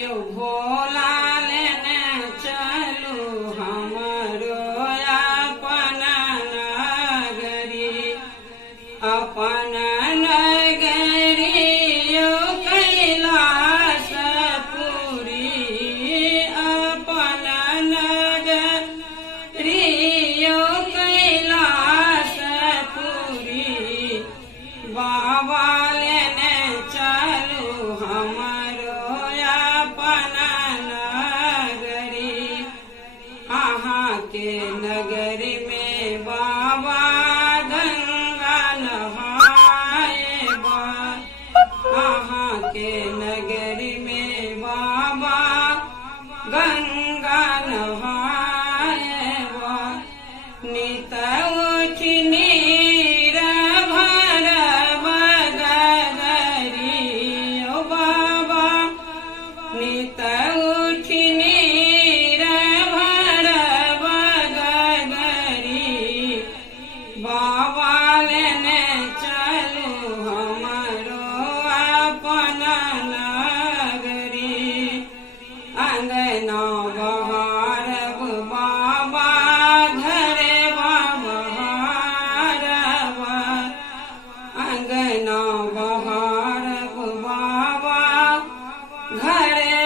यो भोला लेने चलू हमरो अपन नगरी अपन नगरी यो कैलासपुरी अपन नगरी यो कैलासपुरी बाबा लेने चलू हमरो अपन नगरी अहाँ के नगरी में बाबा गंगा नहाएबा अहाँ के नगरी में बाबा गंगा नहाएबा नित उठ नीर भरब गगरी ओ बाबा नित उठ नीर भरब गगरी बाबा लेने चलू हमरो अपन नगरी अंगना बहारब बाबा घरे बहारब अंगना बहारब बाबा घरे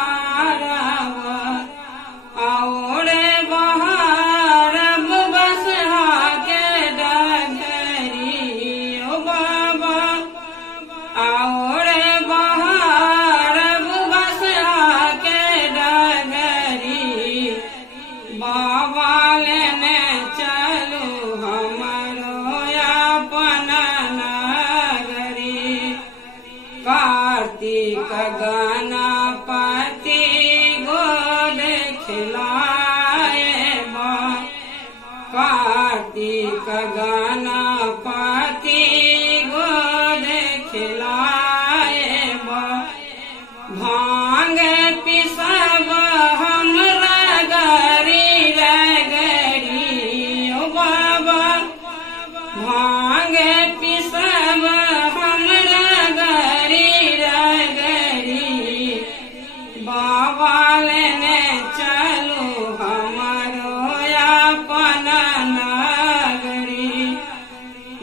बहारब और बहारब बसहा के डगरी ओ बाबा और बहारब बसहा के डगरी बाबा लेने चलू हमरो अपन नगरी कार्तिक गणपति गोद खिलाएबा कार्तिक गणपति गोद खिलाएबा भांग पिसब हम रगरी रगरी ओ बाबा भांग पिसब हम रगरी रगरी बाबा लेने चलू हमरो अपन नगरी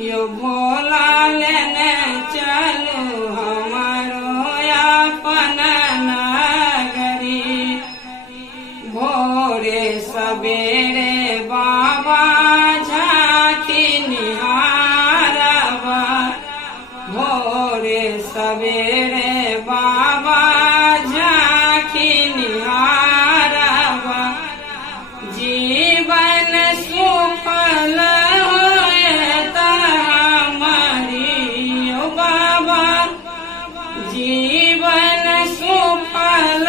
यो भोला लेने चलू हमरो अपन नगरी भोरे सबेरे बाबा झांकी निहारब भोरे सबेरे बाबा झांकी निहारब जीवन सुफल होएत हमारी ओ बाबा जीवन सुफल